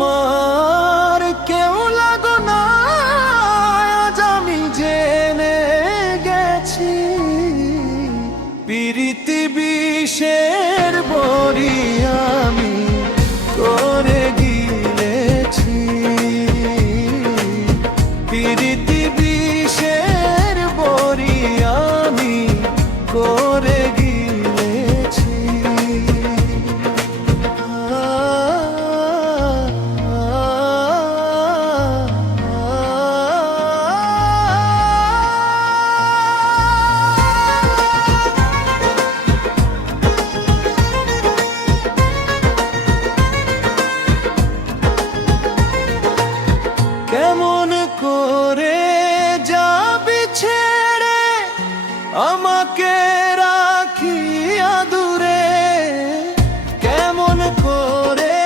আমার কেউ লাগো না, আজ আমি জেনে গেছি প্রীতি বিষের বড়ি আমি করে গিলেছি। প্রীতি বিষের বড়ি আমি করে গিলেছি। কেমন করে যাবি ছেড়ে আমাকে রাখিয়া দূরে, কেমন করে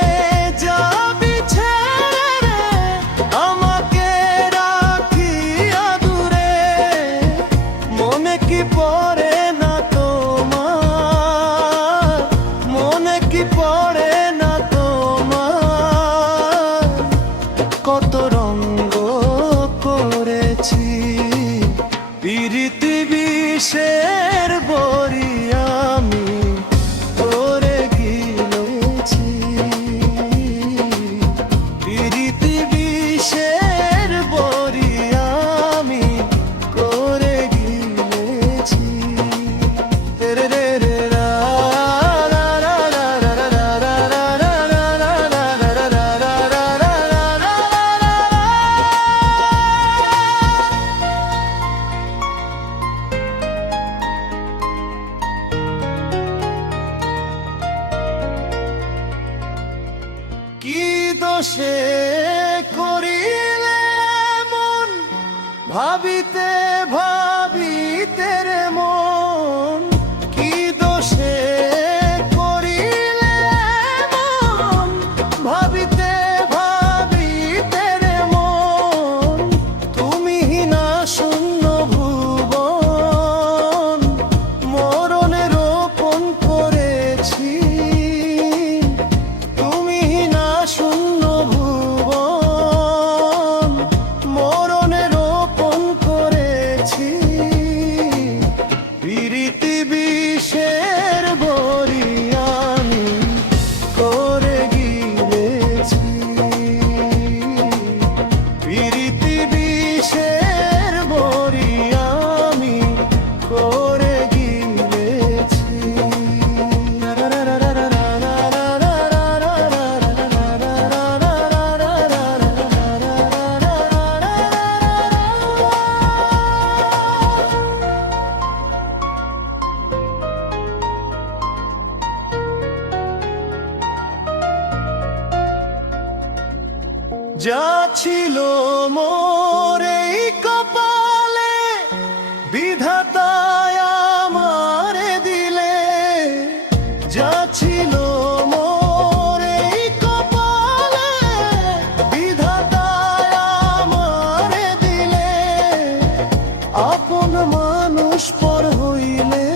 যাবি ছেড়ে আমাকে রাখিয়া দূরে। মনে কি পড়ে না তোমার, মনে কি পড়ে না তোমার, কত রঙ্গ করেছি প্রীতি বিষের বড়ি আমি করে গিলেছি। প্রীতি বিষের বড়ি আমি করে গিলেছি। রে রে রে রা রা রা রা রা রা রা রা রা রা রা রা রা রা রা রা। কি দোষে করিলে মন ভাবিতে ভাবিতে রে মন, কি দোষে করিলে মন ভাবিতে ভাবিতে রে মন। তুমি না শূন্য ভুবন মরণে রোপণ করেছি। তুমি না শূন্য ভুবন মরণে রোপণ করেছি। প্রীতি বিষের বড়ি আমি করে গিলেছি। প্রীতি বিষের বড়ি আমি করে গিলেছি। যা ছিল মোর এই কপালে বিধাতায় আমারে দিলে, যা ছিল মোর এই কপালে বিধাতায় আমারে দিলে। আপন মানুষ পর হইলে,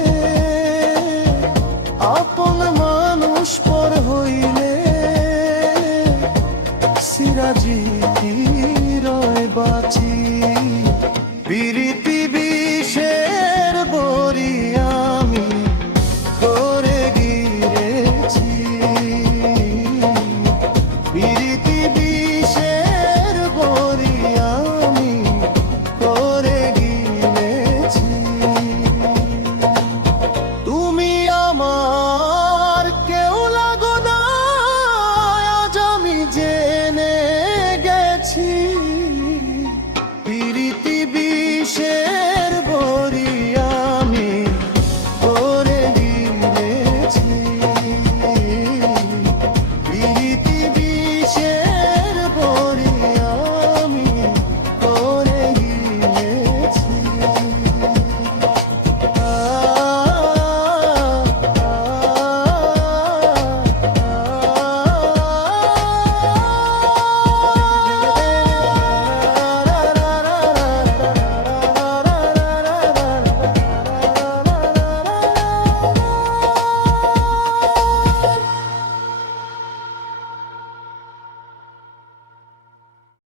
আপন মানুষ পর হইলে